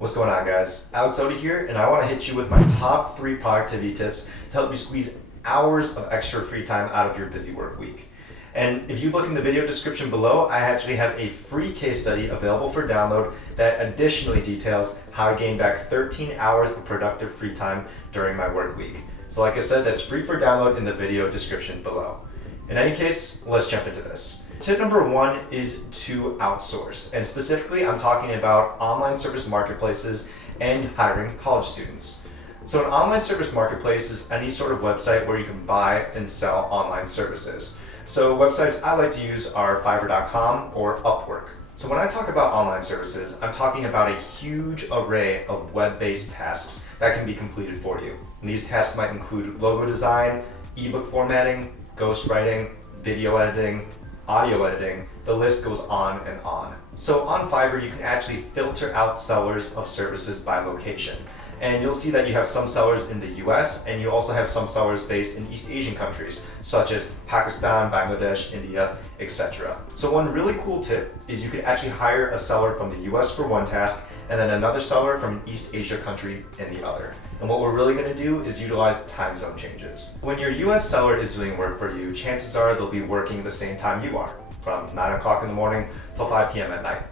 What's going on, guys? Alex Oda here, and I want to hit you with my top 3 productivity tips to help you squeeze hours of extra free time out of your busy work week. And if you look in the video description below, I actually have a free case study available for download that additionally details how I gained back 13 hours of productive free time during my work week. So like I said, that's free for download in the video description below. In any case, let's jump into this. Tip number 1 is to outsource, and specifically I'm talking about online service marketplaces and hiring college students. So an online service marketplace is any sort of website where you can buy and sell online services. So websites I like to use are Fiverr.com or Upwork. So when I talk about online services, I'm talking about a huge array of web-based tasks that can be completed for you. And these tasks might include logo design, ebook formatting, ghostwriting, video editing, audio editing, the list goes on and on. So on Fiverr, you can actually filter out sellers of services by location. And you'll see that you have some sellers in the US, and you also have some sellers based in East Asian countries, such as Pakistan, Bangladesh, India, etc. So one really cool tip is you can actually hire a seller from the US for one task, and then another seller from an East Asia country in the other. And what we're really going to do is utilize time zone changes. When your US seller is doing work for you, chances are they'll be working the same time you are, from 9 o'clock in the morning till 5 p.m. at night.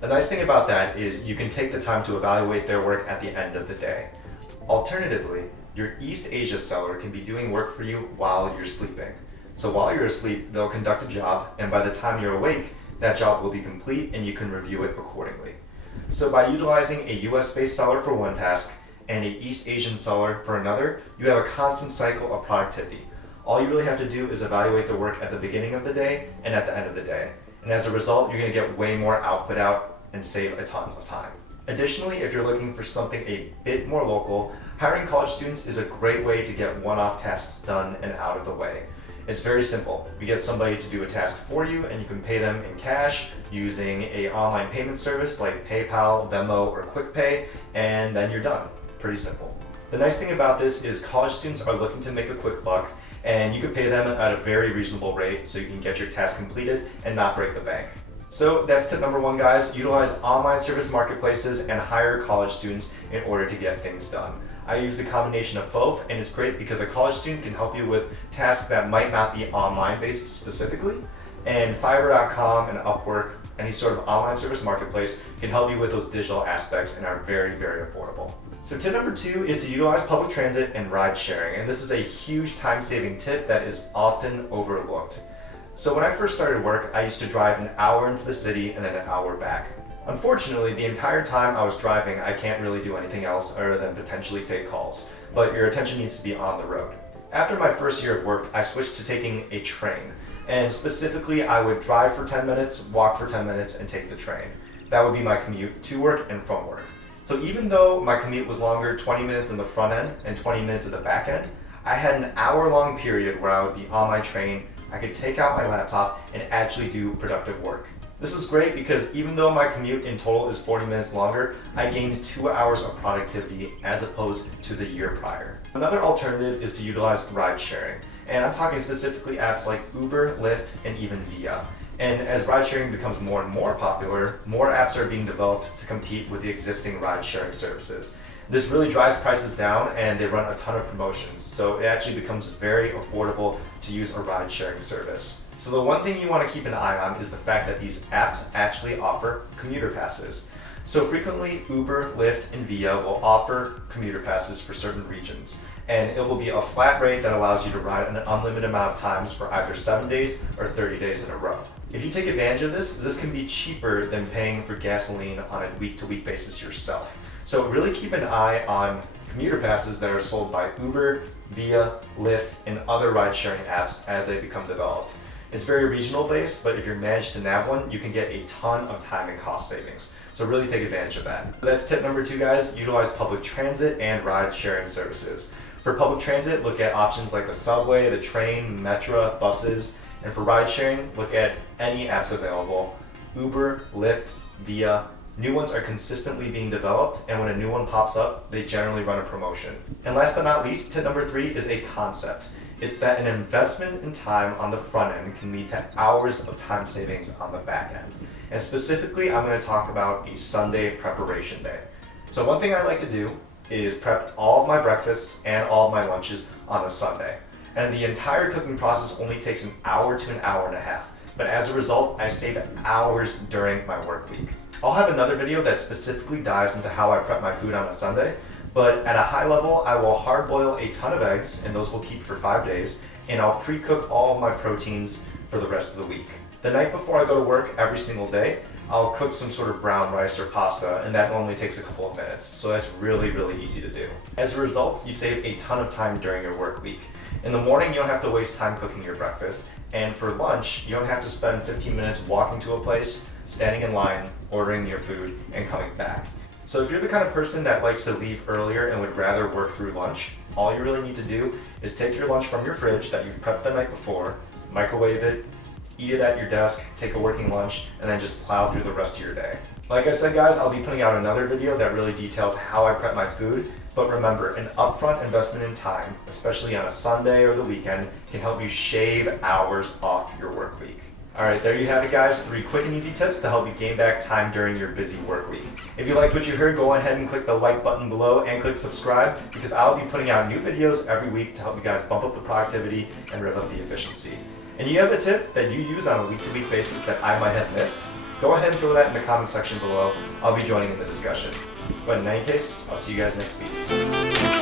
The nice thing about that is you can take the time to evaluate their work at the end of the day. Alternatively, your East Asia seller can be doing work for you while you're sleeping. So while you're asleep, they'll conduct a job, and by the time you're awake, that job will be complete and you can review it accordingly. So by utilizing a US-based seller for one task and a East Asian seller for another, you have a constant cycle of productivity. All you really have to do is evaluate the work at the beginning of the day and at the end of the day. And as a result, you're going to get way more output out and save a ton of time. Additionally, if you're looking for something a bit more local, hiring college students is a great way to get one-off tasks done and out of the way. It's very simple. You get somebody to do a task for you, and you can pay them in cash using an online payment service like PayPal, Venmo, or QuickPay, and then you're done. Pretty simple. The nice thing about this is college students are looking to make a quick buck, and you can pay them at a very reasonable rate so you can get your task completed and not break the bank. So that's tip number 1, guys. Utilize online service marketplaces and hire college students in order to get things done. I use the combination of both, and it's great because a college student can help you with tasks that might not be online based specifically, and Fiverr.com and Upwork, any sort of online service marketplace, can help you with those digital aspects and are very, very affordable. So tip number 2 is to utilize public transit and ride sharing, and this is a huge time-saving tip that is often overlooked. So when I first started work, I used to drive an hour into the city and then an hour back. Unfortunately, the entire time I was driving, I can't really do anything else other than potentially take calls, but your attention needs to be on the road. After my first year of work, I switched to taking a train, and specifically I would drive for 10 minutes, walk for 10 minutes, and take the train. That would be my commute to work and from work. So even though my commute was longer, 20 minutes in the front end and 20 minutes at the back end, I had an hour-long period where I would be on my train, I could take out my laptop and actually do productive work. This is great because even though my commute in total is 40 minutes longer, I gained 2 hours of productivity as opposed to the year prior. Another alternative is to utilize ride sharing, and I'm talking specifically apps like Uber, Lyft, and even Via. And as ride sharing becomes more and more popular, more apps are being developed to compete with the existing ride sharing services. This really drives prices down, and they run a ton of promotions, so it actually becomes very affordable to use a ride sharing service. So the one thing you want to keep an eye on is the fact that these apps actually offer commuter passes. So frequently Uber, Lyft, and Via will offer commuter passes for certain regions, and it will be a flat rate that allows you to ride an unlimited amount of times for either 7 days or 30 days in a row. If you take advantage of this can be cheaper than paying for gasoline on a week-to-week basis yourself. So really keep an eye on commuter passes that are sold by Uber, Via, Lyft, and other ride-sharing apps as they become developed. It's very regional based, but if you're managed to nab one, you can get a ton of time and cost savings. So really take advantage of that. So that's tip number 2, guys. Utilize public transit and ride-sharing services. For public transit, look at options like the subway, the train, metro, buses. And for ride-sharing, look at any apps available. Uber, Lyft, Via. New ones are consistently being developed, and when a new one pops up, they generally run a promotion. And last but not least, tip number 3 is a concept. It's that an investment in time on the front end can lead to hours of time savings on the back end. And specifically, I'm going to talk about a Sunday preparation day. So one thing I like to do is prep all of my breakfasts and all of my lunches on a Sunday. And the entire cooking process only takes an hour to an hour and a half. But as a result, I save hours during my work week. I'll have another video that specifically dives into how I prep my food on a Sunday, but at a high level, I will hard boil a ton of eggs, and those will keep for 5 days, and I'll pre-cook all of my proteins for the rest of the week. The night before I go to work every single day, I'll cook some sort of brown rice or pasta, and that normally takes a couple of minutes, so that's really, really easy to do. As a result, you save a ton of time during your work week. In the morning, you don't have to waste time cooking your breakfast, and for lunch, you don't have to spend 15 minutes walking to a place, standing in line, ordering your food, and coming back. So if you're the kind of person that likes to leave earlier and would rather work through lunch, all you really need to do is take your lunch from your fridge that you've prepped the night before, microwave it, eat it at your desk, take a working lunch, and then just plow through the rest of your day. Like I said, guys, I'll be putting out another video that really details how I prep my food, but remember, an upfront investment in time, especially on a Sunday or the weekend, can help you shave hours off your work week. All right, there you have it, guys. 3 quick and easy tips to help you gain back time during your busy work week. If you liked what you heard, go ahead and click the like button below and click subscribe, because I'll be putting out new videos every week to help you guys bump up the productivity and rev up the efficiency. And you have a tip that you use on a week-to-week basis that I might have missed, go ahead and throw that in the comment section below. I'll be joining in the discussion. But in any case, I'll see you guys next week.